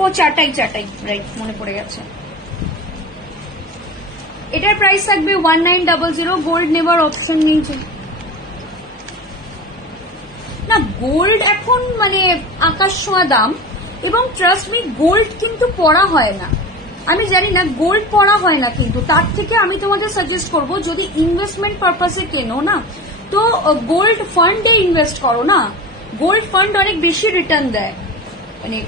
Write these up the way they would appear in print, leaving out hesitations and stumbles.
ও চাটাই রাইট, মনে পড়ে গেছে। এটার প্রাইস থাকবে 1900। গোল্ড নেবার অপশন নেই না, গোল্ড এখন মানে আকাশ ছোঁয়া দাম, এবং ট্রাস্ট মি গোল্ড কিন্তু পড়া হয় না। আমি জানি না গোল্ড পড়া হয় না, কিন্তু তার থেকে আমি তোমাদের সাজেস্ট করব যদি ইনভেস্টমেন্ট পারপাসে কেনো না, তো গোল্ড ফান্ডে ইনভেস্ট করো না। গোল্ড ফান্ড অনেক বেশি রিটার্ন দেয়। মানে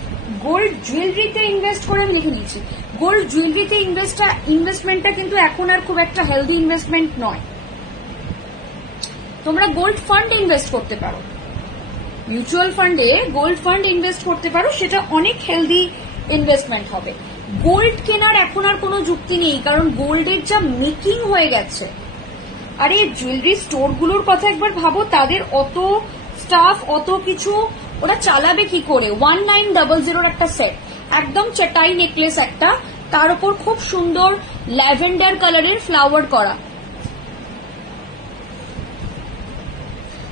গোল্ড জুয়েলারিতে ইনভেস্ট করে, আমি লিখে নিচ্ছি, গোল্ড জুয়েলারিতে ইনভেস্টমেন্টটা কিন্তু এখন আর খুব একটা হেলদি ইনভেস্টমেন্ট নয়। তোমরা গোল্ড ফান্ড ইনভেস্ট করতে পারো, মিউচুয়াল ফান্ডে গোল্ড ফান্ড ইনভেস্ট করতে পারো, সেটা অনেক হেলদি ইনভেস্টমেন্ট হবে। গোল্ড কেনার এখন আর কোনো যুক্তি নেই, কারণ গোল্ডের যা মেকিং হয়ে গেছে। আরে জুয়েলারি স্টোরগুলোর কথা একবার ভাবো, তাদের অত স্টাফ, অত কিছু, ওরা চালাবে কি করে? 1900 একটা সেট, একদম চাটাই নেকলেস একটা, তার উপর খুব সুন্দর ল্যাভেন্ডার কালারের ফ্লাওয়ার করা।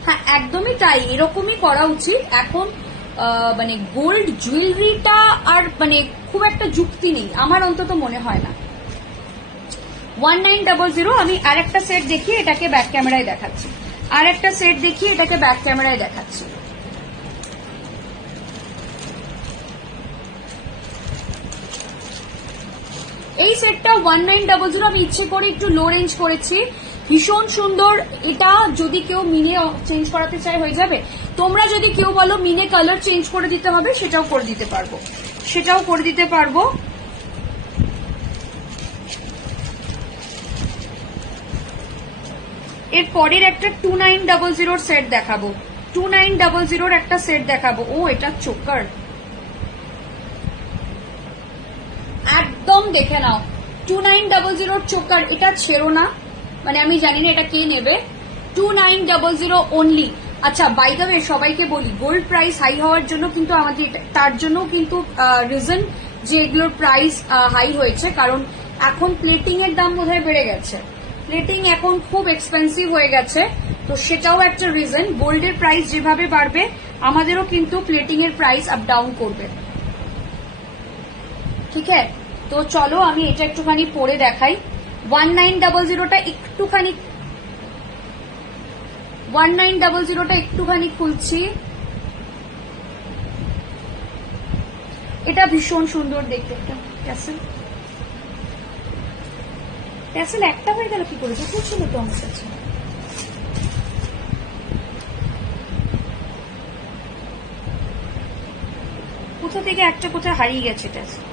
হ্যাঁ একদমই তাই, এরকমই করা উচিত। এখন মানে গোল্ড জুয়েলারিটা আর মানে খুব একটা যুক্তি নেই, আমার অন্তত মনে হয় না। 1900। আমি আর একটা সেট দেখি, এটাকে ব্যাক ক্যামেরায় দেখাচ্ছি। আর একটা সেট দেখি, এটাকে ব্যাক ক্যামেরায় দেখাচ্ছি। এই সেটটা 1900। আমি ইচ্ছে করে একটু লো রেঞ্জ করেছি, ভীষণ সুন্দর। এটা যদি কেউ মিনে চেঞ্জ করাতে চায় হয়ে যাবে। তোমরা যদি কেউ বলো মিনে কালার চেঞ্জ করে দিতে হবে, সেটাও করে দিতে পারবো, এর পরের একটা 2900 সেট দেখাবো। 2900 একটা সেট দেখাবো। ও এটা চোকার, একদম দেখে নাও। 2900 চোকার, এটা ছেড়ো না। মানে আমি জানি না এটা কে নেবে। 2900 অনলি। আচ্ছা বাই দ্য ওয়ে সবাইকে বলি, গোল্ড প্রাইস হাই হওয়ার জন্য কিন্তু আমাদের তার জন্য কিন্তু রিজন যে এগুলোর প্রাইস হাই হয়েছে, কারণ এখন প্লেটিং এর দাম বোধহয় বেড়ে গেছে। প্লেটিং এখন খুব এক্সপেন্সিভ হয়ে গেছে, তো সেটাও একটা রিজন। গোল্ডের প্রাইস যেভাবে বাড়বে, আমাদেরও কিন্তু প্লেটিং এর প্রাইস আপ ডাউন করবে। ঠিক আছে, তো চলো আমি এটা একটুখানি পরে দেখাই। 1900টা একটুখানি খুলছি। এটা ভীষণ সুন্দর দেখতে, একটা ট্যাসেল একটা হয়ে গেল কি করে? দেখো ছিল তো আমার কাছে। কোথা থেকে একটা কোথায় হারিয়ে গেছে ট্যাসেল।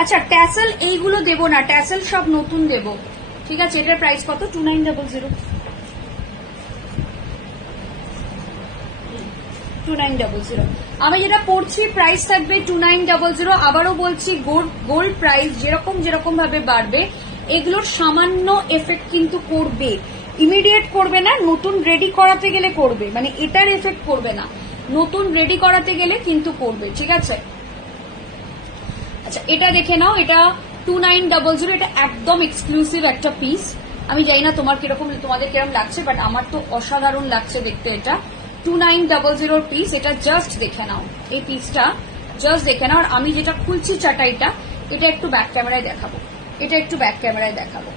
আচ্ছা ট্যাসেল এইগুলো দেবো না, ট্যাসেল সব নতুন দেবো। ঠিক আছে, এটার প্রাইস কত? 2900। 2900 আমি যেটা পড়ছি প্রাইস থাকবে 2900। আবারও বলছি, গোল্ড প্রাইস যেরকম ভাবে বাড়বে, এগুলোর সামান্য এফেক্ট কিন্তু করবে, ইমিডিয়েট করবে না। নতুন রেডি করাতে গেলে করবে, মানে এটার এফেক্ট করবে না, নতুন রেডি করাতে গেলে কিন্তু করবে। ঠিক আছে, আচ্ছা এটা দেখে নাও, এটা 2900। এটা একদম এক্সক্লুসিভ একটা পিস। আমি জানি না তোমাদের কিরকম লাগছে, বাট আমার তো অসাধারণ লাগছে দেখতে। এটা 2900 পিস। এটা জাস্ট দেখে নাও, এই পিসটা জাস্ট দেখে নাও। আর আমি যেটা খুলছি চাটাইটা, এটা একটু ব্যাক ক্যামেরায় দেখাবো।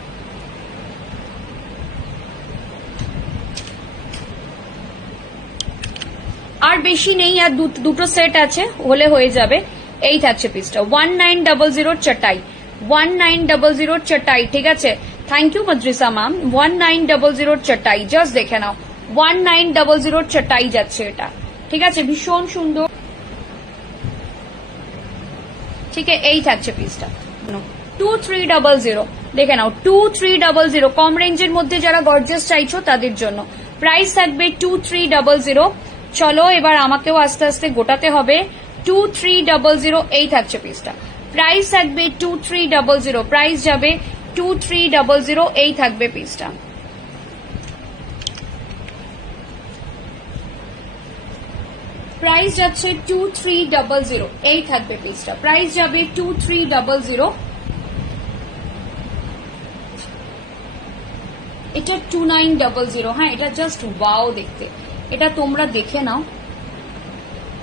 আর বেশি নেই, আর দুটো সেট আছে, হলে হয়ে যাবে। এই থাকছে পিসটা 1900 চাটাই। 1900 চাটাই। ঠিক আছে, থ্যাংক ইউ মদ্রিসা ম্যাম। 1900 চাটাই, জাস্ট দেখে নাও। 1900 চাটাই যাচ্ছে এটা। ঠিক আছে, ভীষণ সুন্দর। ঠিক আছে, এই থাকছে পিসটা 2300। দেখে নাও 2300। কম রেঞ্জের মধ্যে যারা গর্জিয়াস চাইছো তাদের জন্য প্রাইস থাকবে 2300। চলো এবার আমাকেও আস্তে আস্তে গোটাতে হবে। 2300 এই থাকছে পিসটা, প্রাইস থাকবে 2300। প্রাইস যাবে 2300, এই থাকবে পিসটা। প্রাইস যাচ্ছে 2300, এই থাকবে পিসটা। প্রাইস যাবে 2300। এটা 2900। হ্যাঁ, এটা জাস্ট ওয়াও দেখতে, এটা তোমরা দেখে নাও।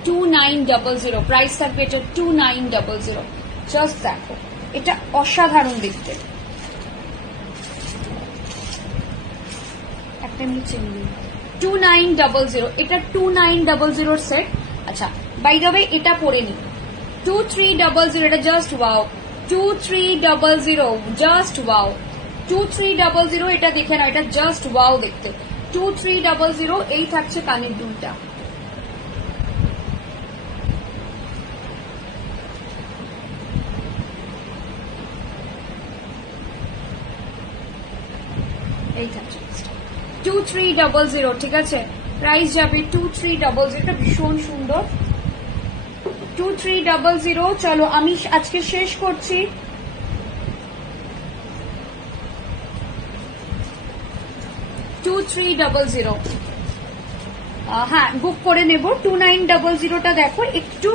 2900 প্রাইস থাকবে এটা 2900 জাস্ট দেখো এটা অসাধারণ দেখতে একটা নিচে 2900 এটা 2900 সেট আচ্ছা বাই দ্য ওয়ে এটা পরে নি 2300 এটা জাস্ট ওয়াও 2300 জাস্ট ওয়াও 2300 এটা দেখে না এটা জাস্ট ওয়াও দেখতে 2300 এই থাকছে কানের দুলটা এই থাকছে 2300 ঠিক আছে প্রাইস যাবে 2300 এটা ভীষণ সুন্দর 2300 চলো আমি আজকে শেষ করছি হ্যাঁ বুক করে নেব 2900টা দেখো একটু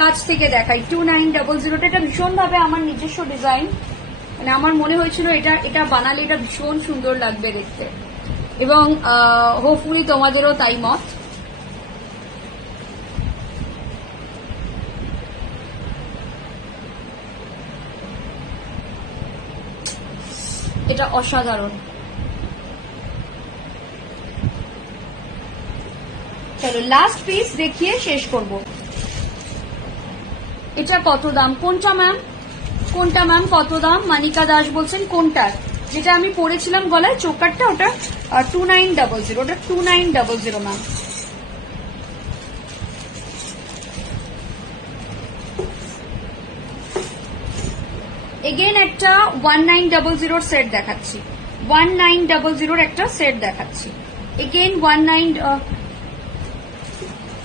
কাছ থেকে দেখাই 2900টা এটা ভীষণ ভাবে আমার নিজস্ব ডিজাইন মানে আমার মনে হয়েছিল এটা বানালে এটা ভীষণ সুন্দর লাগবে দেখতে এবং হোপফুলি তোমাদেরও তাই মত এটা অসাধারণ চলো লাস্ট পিস দেখিয়ে শেষ করব এটা কত দাম কোনটা ম্যাম কত দাম মানিকা দাস বলছেন কোনটার যেটা আমি পরেছিলাম গলায় চোকারটা ওটা 2900 ওটা 2900 ম্যাম এগেইন একটা 1900 সেট দেখাচ্ছি 1900 একটা সেট দেখাচ্ছি এগেইন 19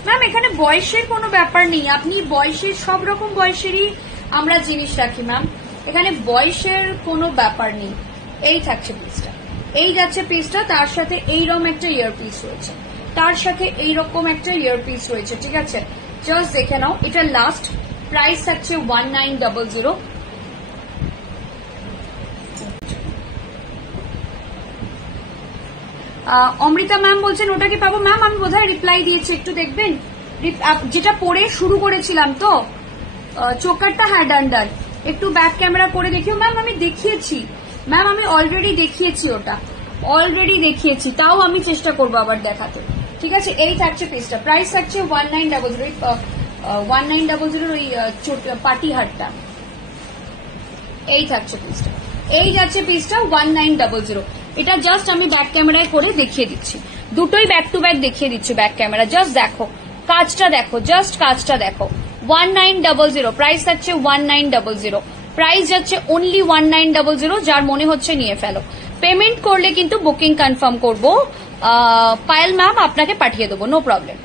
ম্যাম এখানে বয়সের কোনো ব্যাপার নেই আপনি বয়সের সব রকম বয়সেরই আমরা জিনিস রাখি ম্যাম এখানে বয়সের কোনো ব্যাপার নেই এই থাকছে পিসটা এই যাচ্ছে পিসটা তার সাথে এইরকম একটা ইয়ারপিস রয়েছে তার সাথে এইরকম একটা ইয়ারপিস রয়েছে ঠিক আছে জাস্ট দেখে নাও এটা লাস্ট প্রাইস থাকছে 1900 অমৃতা ম্যাম বলছেন ওটা কি পাবো ম্যাম আমি বোধহয় রিপ্লাই দিয়েছি একটু দেখবেন যেটা পরে শুরু করেছিলাম তো চোকারটা হ্যাঁ ডান একটু ব্যাক ক্যামেরা করে দেখিও ম্যাম আমি দেখিয়েছি ম্যাম আমি অলরেডি দেখিয়েছি ওটা অলরেডি দেখিয়েছি তাও আমি চেষ্টা করবো আবার দেখাতে ঠিক আছে এই থাকছে পিসটা প্রাইস থাকছে 1900 ওই পাটি হাটটা এই থাকছে পিসটা এই যাচ্ছে পিসটা 1900 এটা জাস্ট আমি ব্যাক ক্যামেরায় করে দেখিয়ে দিচ্ছি দুটোই ব্যাক টু ব্যাক দেখিয়ে দিচ্ছি ব্যাক ক্যামেরা জাস্ট দেখো কাজটা দেখো জাস্ট কাজটা দেখো 1900 প্রাইস থাকছে 1900 প্রাইস যাচ্ছে অনলি 1900 যার মনে হচ্ছে নিয়ে ফেলো পেমেন্ট করলে কিন্তু বুকিং কনফার্ম করবো পায়েল ম্যাম আপনাকে পাঠিয়ে দেবো নো প্রবলেম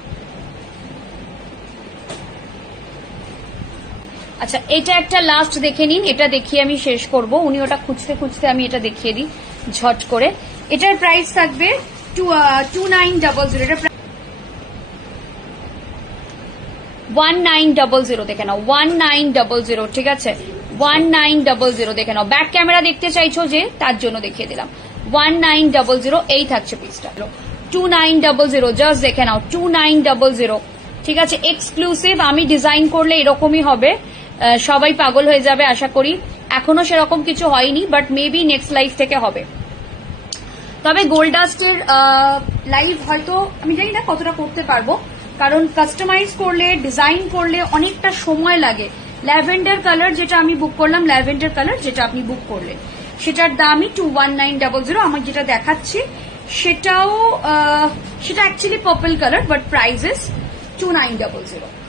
আচ্ছা এটা একটা লাস্ট দেখে নিন এটা দেখিয়ে আমি শেষ করব উনি ওটা খুঁজতে খুঁজতে আমি এটা দেখিয়ে দিই ঝট করে এটার প্রাইস থাকবে 2900 এটা 1900 দেখে নাও 1900 ঠিক আছে 1900 দেখে নাও ব্যাক ক্যামেরা দেখতে চাইছো যে তার জন্য দেখিয়ে দিলাম 1900 এই থাকছে পিসটা 2900 জাস্ট দেখে নাও 2900 ঠিক আছে এক্সক্লুসিভ আমি ডিজাইন করলে এরকমই হবে সবাই পাগল হয়ে যাবে আশা করি এখনো সেরকম কিছু হয়নি বাট মেবি নেক্সট লাইভ থেকে হবে তবে গোল্ড ডাস্টের লাইভ হয়তো আমি জানি না কতটা করতে পারবো কারণ কাস্টমাইজ করলে ডিজাইন করলে অনেকটা সময় লাগে ল্যাভেন্ডার কালার যেটা আমি বুক করলাম ল্যাভেন্ডার কালার যেটা আপনি বুক করলেন সেটার দামই 21900 আমার যেটা দেখাচ্ছি সেটা actually purple colour but price is 2900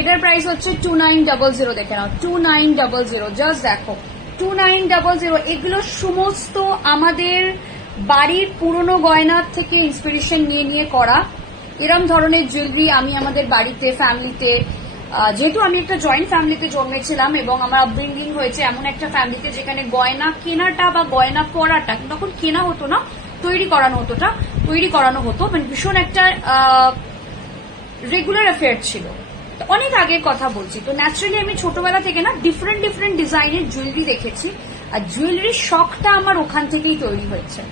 এটার প্রাইস হচ্ছে 2900 দেখে নাও 2900 জাস্ট দেখো 2900 এগুলো সমস্ত আমাদের বাড়ির পুরনো গয়নার থেকে ইন্সপিরেশন নিয়ে নিয়ে করা এরম ধরনের জুয়েলারি আমি আমাদের বাড়িতে ফ্যামিলিতে যেহেতু আমি একটা জয়েন্ট ফ্যামিলিতে জন্মেছিলাম এবং আমার আপব্রিঙ্গিং হয়েছে এমন একটা ফ্যামিলিতে যেখানে গয়না কেনাটা বা গয়না পরাটা তখন কেনা হতো না, তৈরি করানো হতো, মানে ভীষণ একটা রেগুলার অ্যাফেয়ার ছিল। অনেক আগের কথা বলছি। তো ন্যাচারালি আমি ছোটবেলা থেকে না ডিফারেন্ট ডিজাইনের জুয়েলারি দেখেছি, আর জুয়েলারির শখটা আমার ওখান থেকেই তৈরি হয়েছে।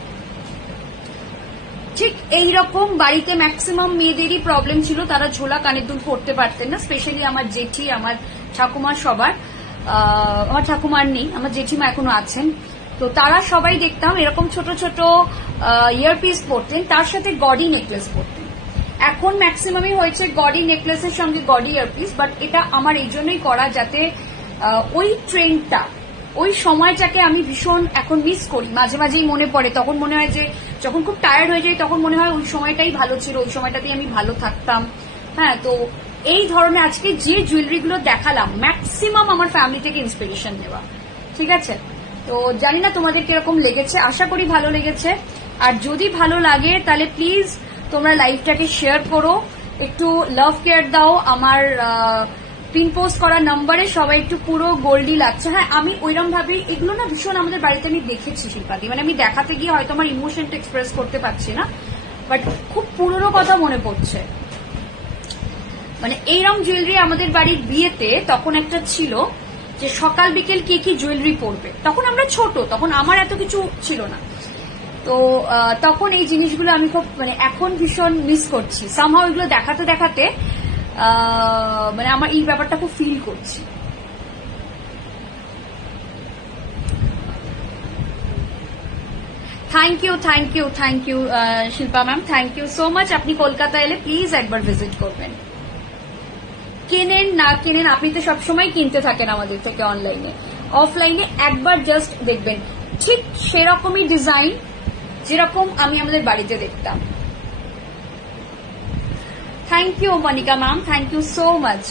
ঠিক এইরকম বাড়িতে ম্যাক্সিমাম মেয়েদেরই প্রবলেম ছিল, তারা ঝোলা কানের দুল পরতে পারতেন না, স্পেশালি আমার জেঠি, আমার ঠাকুমার সবার, আমার ঠাকুমার নেই, আমার জেঠিমা এখনো আছেন, তো তারা সবাই দেখতাম এরকম ছোট ছোট ইয়ারপিস পরতেন, তার সাথে গডি নেকলেস পরতেন। এখন ম্যাক্সিমামই হয়েছে গডি নেকলেসের সঙ্গে গডি ইয়ারপিস, বাট এটা আমার এই জন্যই করা যাতে ওই ট্রেন্ডটা, ওই সময়টাকে আমি ভীষণ এখন মিস করি, মাঝে মাঝেই মনে পড়ে। তখন মনে হয় যে যখন খুব টায়ার্ড হয়ে যায় তখন মনে হয় ওই সময়টাই ভালো ছিল, ওই সময়টাতেই আমি ভালো থাকতাম। হ্যাঁ, তো এই ধরনের আজকে যে জুয়েলারিগুলো দেখালাম ম্যাক্সিমাম আমার ফ্যামিলি থেকে ইন্সপিরেশন নেওয়া। ঠিক আছে, তো জানি না তোমাদের কিরকম লেগেছে, আশা করি ভালো লেগেছে। আর যদি ভালো লাগে তাহলে প্লিজ তোমরা লাইভটাকে শেয়ার করো, একটু লাভ কেয়ার দাও। আমার পিন পোস্ট করা নাম্বারে সবাই একটু পুরো গোল্ডি লাগছে। হ্যাঁ, আমি ওইরকম ভাবে এগুলো না ভীষণ আমাদের বাড়িতে আমি দেখেছি শিল্পাদি, মানে আমি দেখাতে গিয়ে হয়তো আমার ইমোশনটা এক্সপ্রেস করতে পারছি না, বাট খুব পুরনো কথা মনে পড়ছে। মানে এইরকম জুয়েলারি আমাদের বাড়ির বিয়েতে তখন একটা ছিল যে সকাল বিকেল কে কি জুয়েলারি পরবে, তখন আমরা ছোট, তখন আমার এত কিছু ছিল না, তো তখন এই জিনিসগুলো আমি খুব মানে এখন ভীষণ মিস করছি। সামহাও এগুলো দেখাতে দেখাতে মানে আমার এই ব্যাপারটা খুব ফিল করছি। Thank you Shilpa ma'am, thank you so much. আপনি কলকাতা এলে প্লিজ একবার ভিজিট করবেন। কেনেন না কেনেন, আপনি তো সবসময় কিনতে থাকেন আমাদের থেকে অনলাইনে, অফলাইনে একবার জাস্ট দেখবেন, ঠিক সেরকমই ডিজাইন যেরকম আমি আমাদের বাড়িতে দেখতাম। Thank you Monica ma'am, thank you so much.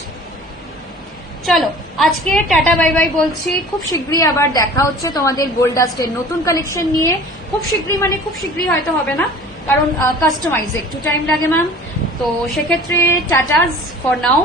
চলো আজকে টাটা বাই বাই বলছি, খুব শীঘ্রই আবার দেখা হচ্ছে তোমাদের গোল্ডাস্টের নতুন কালেকশন নিয়ে। খুব শীঘ্রই মানে খুব শীঘ্রই হয়তো হবে না, কারণ কাস্টমাইজ একটু টাইম লাগে ম্যাম, তো সেক্ষেত্রে টাটাস ফর নাও।